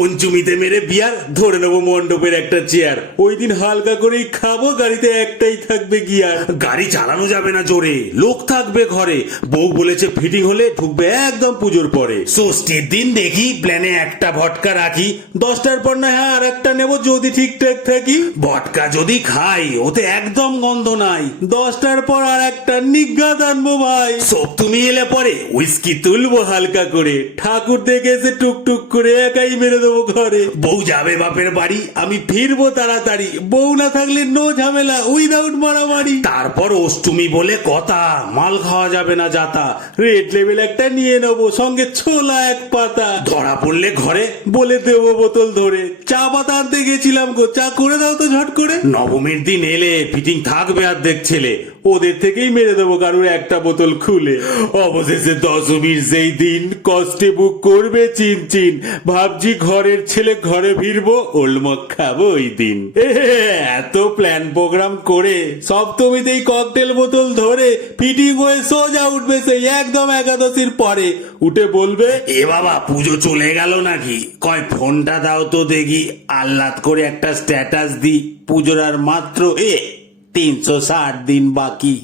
পঞ্চমীতে মেরে বিয়ার ধরে নেবো মণ্ডপের একটা চেয়ার। ওই দিন হালকা করেই খাবো, গাড়িতে একটাই থাকবে গিয়ার। গাড়ি চালানো যাবে না জোরে, লোক থাকবে ঘরে। বউ বলেছে ফিটিং হলে ঢুকবে একদম পুজোর পরে। ষষ্ঠীর দিন দেখি প্ল্যানে একটা ভটকা রাখি, 10টার পর না হ্যাঁ আর একটা নেবো যদি ঠিকঠাক থাকি। ভটকা যদি খাই ওতে একদম গন্ধ নাই, 10টার পর আর একটা নিজ্ঞাত আনবো ভাই। সপ্তমী এলে পরে উইস্কি তুলবো হালকা করে, ঠাকুর দেখে এসে টুকটুক করে একাই মেরে দেবো ঘরে। বউ যাবে বাপের বাড়ি, আমি ফিরবো তাড়াতাড়ি, বউ না থাকলে নো ঝামেলা উইদাউট মারামারি। তারপর অষ্টমী বলে কথা, মাল খাওয়া যাবে না যাতা, রেড লেভেল একটা নিয়ে নেবো, সঙ্গে ছোলা এক পাতা। ধরা পড়লে ঘরে বলে দেবো বোতল ধরে, চা পাতা আনতে গেছিলাম গো, চা করে দাও তো ঝট করে। নবমীর দিন এলে ফিটিং থাকবে অর্ধেক ছেলে, ওদের থেকেই মেরে দেবো কারুর একটা বোতল খুলে। অবশেষে দশমীর সেই দিন কষ্টে বুক করবে চিন চিন, ভাবছি ঘরের ছেলে ঘরে ফিরবো, ওলমক খাবো ওই দিন। এত প্ল্যান প্রোগ্রাম করে সপ্তমীতেই ককটেল বোতল ধরে ফিটিং হয়ে সোজা উঠবে সেই একদম একাদশীর পরে। উঠে বলবে, এ বাবা পুজো চলে গেল নাকি, কয় ফোনটা দাও তো দেখি, আহ্লাদ করে একটা স্ট্যাটাস দি, পুজোর আর মাত্র 360 দিন বাকি।